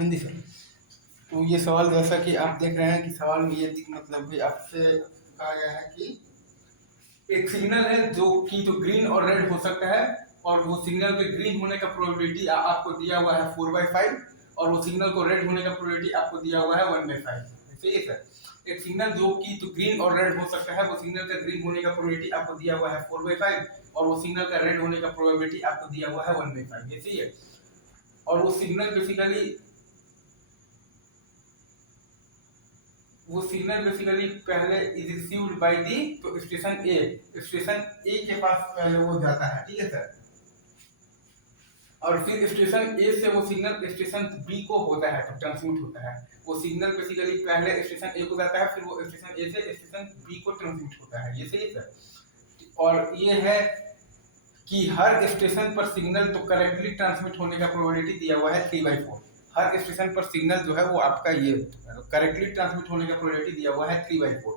Hindi sir. तो ये सवाल जैसा कि आप देख रहे हैं कि सवाल में ये मतलब कि आपसे कहा गया है कि एक सिग्नल है जो कि तो ग्रीन और रेड हो सकता है, और वो सिग्नल के ग्रीन होने का प्रोबेबिलिटी आपको दिया हुआ है 4/5, और वो सिग्नल को रेड होने का प्रोबेबिलिटी आपको दिया हुआ है 1/5। सही है सर। एक सिग्नल जो कि तो ग्रीन और रेड हो सकता है, वो सिग्नल का ग्रीन होने का प्रोबेबिलिटी आपको दिया हुआ है 4/5, और वो सिग्नल का रेड होने का प्रोबेबिलिटी आपको दिया हुआ है 1/5। ये सही है। और वो सिग्नल बेसिकली पहले इज रिसीव्ड बाय दी, तो स्टेशन ए के पास पहले वो जाता है। ठीक है सर। और फिर स्टेशन ए से वो सिग्नल स्टेशन बी को होता है, तो ट्रांसमिट होता है। वो सिग्नल बेसिकली पहले स्टेशन ए को जाता है, फिर वो स्टेशन ए से स्टेशन बी को ट्रांसमिट होता है। ये सही है सर। और ये है कि हर स्टेशन पर सिग्नल तो करेक्टली ट्रांसमिट होने का प्रोबेबिलिटी दिया हुआ है 3/4। हर स्टेशन पर सिग्नल जो है वो आपका ये करेक्टली ट्रांसमिट होने का प्रोबेबिलिटी दिया हुआ है 3/4।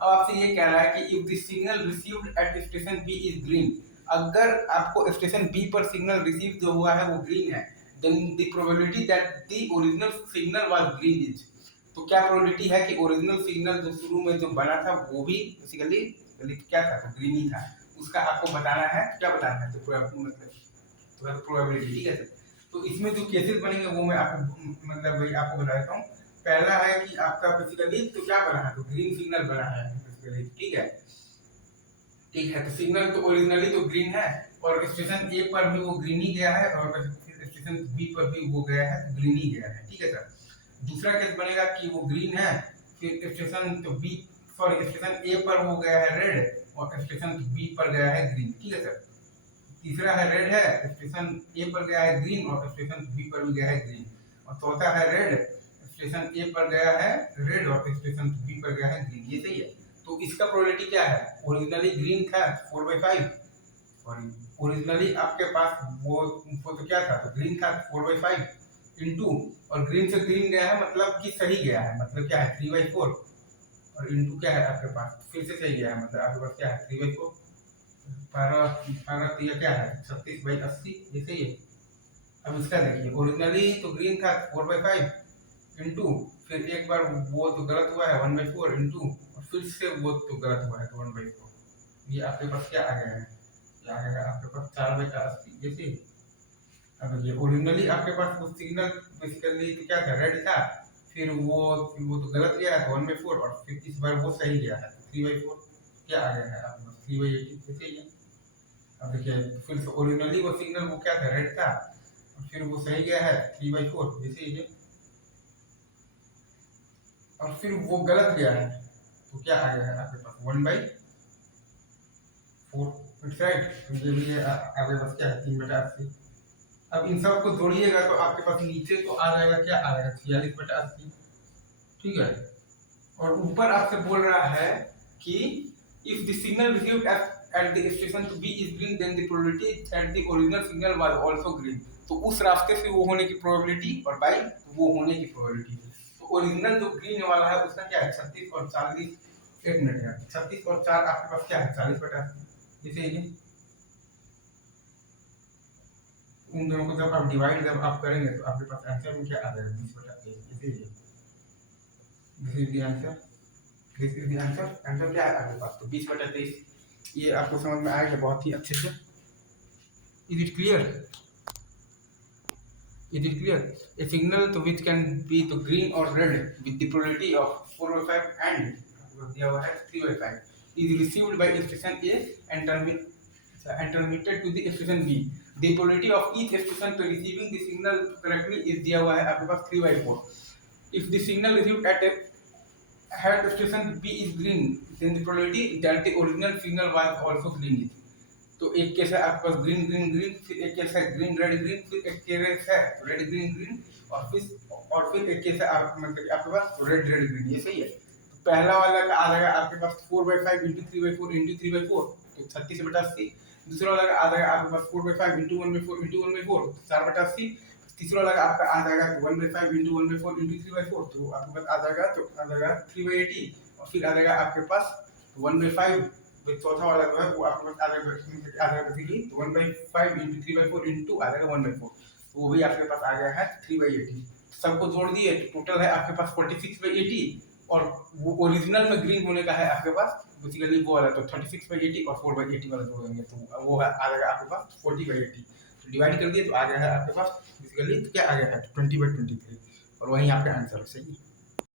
अब आपसे ये कह रहा है कि if the signal received at station B is green, अगर आपको स्टेशन बी पर सिग्नल रिसीव जो हुआ है वो ग्रीन है, then the probability that the original signal was green is, तो क्या प्रोबेबिलिटी है कि ओरिजिनल सिग्नल जो शुरू में जो बना था वो भी बेसिकली क्या था, तो ग्रीन ही था। उसका आपको बताना है, क्या बताना है, तो मतलब प्रोबेबिलिटी। ठीक है सर। तो इसमें जो केसेस बनेंगे वो मैं आपको मतलब वही आपको बता देता हूँ। पहला है कि आपका बेसिकली तो क्या बना है, तो ग्रीन सिग्नल बना है बेसिकली। ठीक है। ठीक है। तो सिग्नल तो ओरिजिनली तो ग्रीन है, और स्टेशन ए पर भी वो ग्रीन ही गया है, और स्टेशन बी पर भी वो गया है, ग्रीन ही गया है। ठीक है सर। दूसरा केस बनेगा कि वो ग्रीन है, फिर स्टेशन तो बी सॉरी स्टेशन ए पर वो गया है रेड, और स्टेशन बी पर गया है ग्रीन। ठीक है सर। तीसरा है रेड है, स्टेशन ए पर गया है ग्रीन, और स्टेशन बी पर भी गया है ग्रीन। और चौथा है रेड, स्टेशन ए पर गया है रेड, और स्टेशन बी पर गया है ग्रीन। ये सही है। तो इसका प्रोबेबिलिटी क्या है, ओरिजिनली ग्रीन था 4/5, और ओरिजिनली आपके पास वो तो क्या था, तो ग्रीन था 4/5 इंटू, और ग्रीन से ग्रीन गया है मतलब कि सही गया है, मतलब क्या है 3/4, और इंटू क्या है आपके पास फिर से सही गया है, मतलब आपके पास क्या है 3/4। पारा क्या है 36/80। ये सही है। अब इसका देखिए, ओरिजिनली तो ग्रीन था 4/5 इंटू, फिर एक बार वो तो गलत हुआ है 1/4 इंटू, और फिर से वो तो गलत हुआ है तो 1/4। ये आपके पास क्या आ गया है, ये आ गया आपके पास 4/80। ये सही। अब ये ओरिजिनली आपके पास वो सिग्नल बेसिकली तो क्या था, रेड था, फिर वो तो गलत गया है तो 1/4, और फिर इस बार वो सही गया है 3/4। क्या आ गया है आपके पास 3/80। ये सही है। अब देखिए फिर से ओरिजिनली वो सिग्नल वो क्या था, रेड था, और फिर वो सही गया है 3/4। जैसे ये, और फिर वो गलत गया है, तो क्या आ गया है आपके पास 1/4। It's right. तो ये भी आगे बस क्या है 3/80। अब इन सब को जोड़िएगा तो आपके पास नीचे तो आ जाएगा, क्या आ जाएगा 46/80। ठीक है। और ऊपर आपसे बोल रहा है कि if the signal received at the station to B is green, then the probability that the original signal was also green, तो उस रास्ते से वो होने की प्रोबेबिलिटी, और बाई वो होने की प्रोबेबिलिटी। तो ओरिजिनल जो ग्रीन वाला है उसका क्या है 36 और 40। एक मिनट है, 36 और 4 आपके पास क्या है 40/80। जैसे ये उन दोनों को जब आप डिवाइड जब आप करेंगे तो आपके पास आंसर में क्या आ जाएगा 20/23। इसीलिए this is the answer, this is the answer. Answer क्या है आपके पास, तो 20/23। ये आपको समझ में आएगा बहुत ही अच्छे से। Is it clear, is it clear. A signal तो विच कैन बी तो ग्रीन और read with the probability of 4/5 and दिया हुआ है 3/5 is received by station A and transmitted to the station B. The probability of each station to receiving the signal correctly is दिया हुआ है आपके पास 3/4। If the signal received at a head station B is green, then the probability that the original signal was also green is। तो एक case है आपके पास green green green, फिर एक केस है ग्रीन रेड ग्रीन, फिर एक केस है रेड ग्रीन ग्रीन, और फिर एक केस है आप मतलब आपके पास रेड रेड ग्रीन। ये सही है। तो पहला वाला का आ जाएगा आपके पास 4/5 इंटू 3/4 इंटू 3/4, तो 36/80। दूसरा वाला का आ जाएगा आपके पास 4/5 इंटू 1/4 इंटू 1/4, 4/80। तीसरा वाला का आपका आ जाएगा 1/5 इंटू 1/4 इंटू 3/4, तो आपके पास आ जाएगा 3/80। और फिर आ जाएगा आपके पास 1/5। तो चौथा वाला जो है वो आपके पास आ जाएगा बेसिकली 1/5 इंटू 3/4 इंटू आ जाएगा 1/4, तो वो भी आपके पास आ गया है 3/80। सबको जोड़ दिए तो टोटल है आपके पास 46/80, और वो ओरिजिनल में ग्रीन होने का है आपके पास बेसिकली वो वाला, तो 36/80 और 4/80 वाला जोड़ेंगे तो वो आ जाएगा आपके पास 40/80। तो डिवाइड कर दिए तो आ गया है आपके पास बेसिकली क्या आ गया है 20/23, और वही आपका आंसर है। सही है।